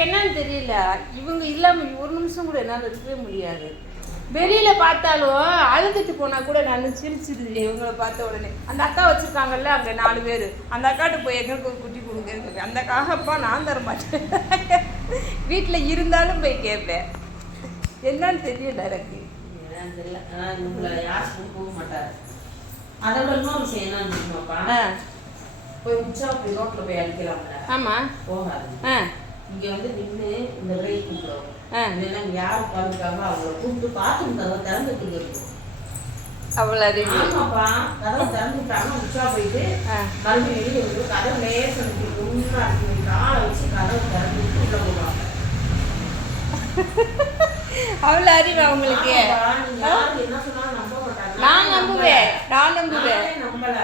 எனக்கு என்னன்னு தெரியல, இவங்க இல்லாமல் ஒரு நிமிஷம் கூட என்னால் இருக்கவே முடியாது. வெளியில் பார்த்தாலும் அழுதுட்டு போனால் கூட நான் சிரிச்சிருது இவங்களை பார்த்த உடனே. அந்த அக்கா வச்சுருக்காங்கல்ல அங்கே 4 பேர், அந்த அக்காட்ட போய் எங்களுக்கு ஒரு குட்டி கொடுங்க, அந்த அக்காப்பா நான் தர மாட்டேன். வீட்டில் இருந்தாலும் போய் கேட்பேன். என்னன்னு தெரியல எனக்கு. தெரியல. நம்மளை யாரும் போக மாட்டாரு. அதோட இன்னொரு விஷயம் என்னன்னு தெரியுமாப்பா, போய் உச்சா போய் ரோட்டில் போய் அடிக்கலாம்ல. ஆமாம், போகாது. இங்கே வந்து நின்று இந்த பிரேக் கூப்பிடுவோம். இல்லைன்னா யார் உட்காந்துருக்காங்க அவங்கள கூப்பிட்டு பார்த்து கதவை திறந்துட்டு இருக்கும். அவ்வளோ ஆமாப்பா, கதவை திறந்துட்டாங்க. உச்சா போயிட்டு மறுபடியும் வெளியே வந்து கதவை லேசம் ஒன்றா இருக்கு, காலை வச்சு கதவை திறந்துட்டு உள்ள போடுவாங்க. அவ்வளோ அறிவு அவங்களுக்கு. என்ன சொன்னாலும் நம்ப மாட்டாங்க. நான் நம்புவேன். நம்பல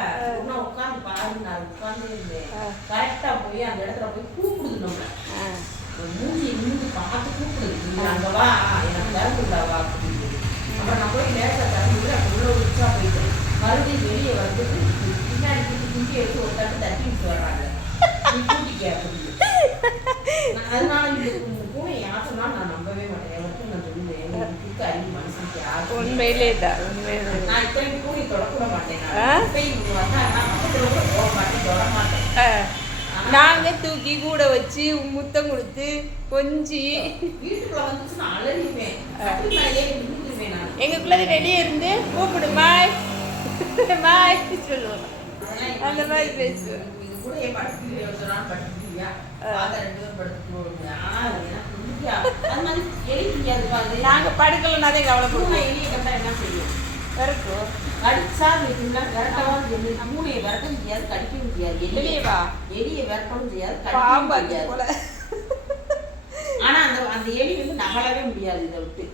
உட்காந்து பாருங்க. நான் உட்காந்து இருந்தேன். கரெக்டா போய் அந்த இடத்துல போய் கூப்பிடுது. நம்ம மூஞ்சி மூஞ்சி பார்த்து கூப்பிடுது, அங்க வா எனக்கு திறந்துடாவா அப்படின்னு. அப்புறம் நான் போய் லேசா திறந்து அப்போ உள்ள உச்சா போயிட்டு மறுபடியும் வெளியே வந்துட்டு பின்னாடி குட்டி எடுத்து ஒரு தட்டி விட்டு வர்றாங்க. நீ கூட்டிக்க அப்படின்னு. அதனால இந்த பூனை யார் சொன்னாலும் நான் நம்பவே மாட்டேன். எனக்கு நான் சொல்லுவேன், குக்கு அறிவு மனுஷனுக்கு யாரும் உண்மையிலே தான். உண்மையிலே நான் இப்போ பூனை தொடக்கூட மாட்டேன். பக்கத்தில் கூட போக மாட்டேன், தொட மாட்டேன். நாங்கள் தூக்கி கூட வச்சு முத்தம் கொடுத்து கொஞ்சி வீட்டுக்குள்ள வந்துச்சுன்னா அலறிடுவேன். எங்களுக்குள்ளது வெளியே இருந்து கூப்பிடு பாய் பாய் சொல்லுவோம். அந்த மாதிரி பேசுவேன். இது கூட என் படுத்துக்கிறியா நாங்கள் படுக்கலனாதே கவலைப்படுவோம். எலியை கண்டா என்ன செய்யும்? விரட்டும். கடிச்சா விரட்டவும் மூளையை விரட்ட முடியாது, கடிக்க முடியாது. எலியை விரட்டவும் செய்யாது, கடிக்க முடியாது. ஆனா அந்த எலி வந்து நகலவே முடியாது. இதை விட்டு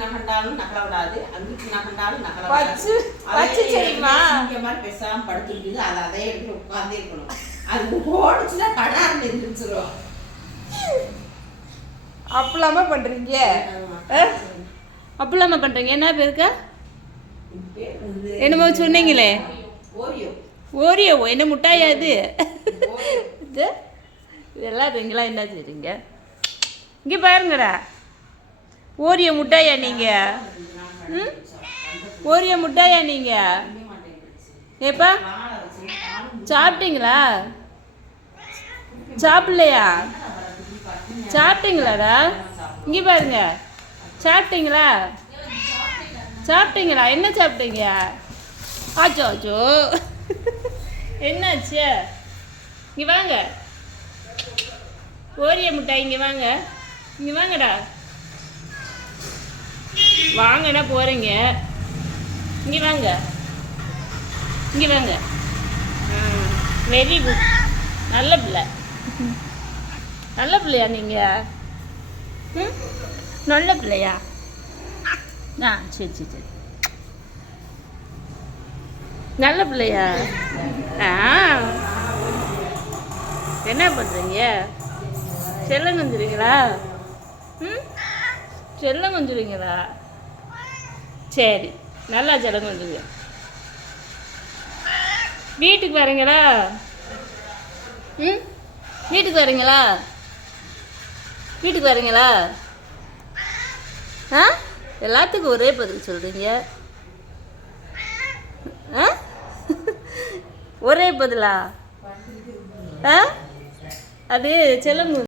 நகண்டாலும் நகல விடாது, அங்கிட்டு நகண்டாலும் நகல விடாது. இங்க மாதிரி பேசாம படுத்துருக்குது. அதை அதே இடத்துல உட்கார்ந்தே இருக்கணும். அது ஓடிச்சுன்னா கடார்னு எந்திரிச்சிடும். அப்பலாமா பண்றீங்க? அப்பலாமா பண்றீங்க? என்ன பேருக்கா என்னமோ சொன்னீங்களே? ஓரியோ. என்ன முட்டாயா இது? இதெல்லாம் நீங்களா என்ன செய்றீங்க? இங்கே பாருங்கடா, ஓரியோ முட்டாயா நீங்க? ஓரியோ முட்டாயா நீங்க? ஏப்பா சாப்பிட்டீங்களா? சாப்பிடலையா? சாப்பிட்டீங்களாடா? இங்கே பாருங்க, சாப்பிட்டீங்களா? சாப்பிட்டீங்களா? என்ன சாப்பிட்டீங்க? ஆச்சோ ஆச்சோ, என்னாச்சு? இங்கே வாங்க, ஓரிய மிட்டாய் இங்கே வாங்க, இங்கே வாங்கடா. வாங்கடா போகிறீங்க, இங்கே வாங்க, இங்கே வாங்க. வெரி குட், நல்ல பிள்ளை. நல்ல பிள்ளையா நீங்கள்? நல்ல பிள்ளையா? சரி. நல்ல பிள்ளையா? என்ன பண்ணுறீங்க? செல்லம் கொஞ்சுறீங்களா? செல்லம் கொஞ்சுறீங்களா? சரி, நல்லா செல்லம் கொஞ்சுங்க. வீட்டுக்கு வரீங்களா? வீட்டுக்கு வரீங்களா? வீட்டுக்கு வரீங்களா? எல்லாத்துக்கும் ஒரே பதில் சொல்கிறீங்க. ஒரே பதிலா? அது செல்லம்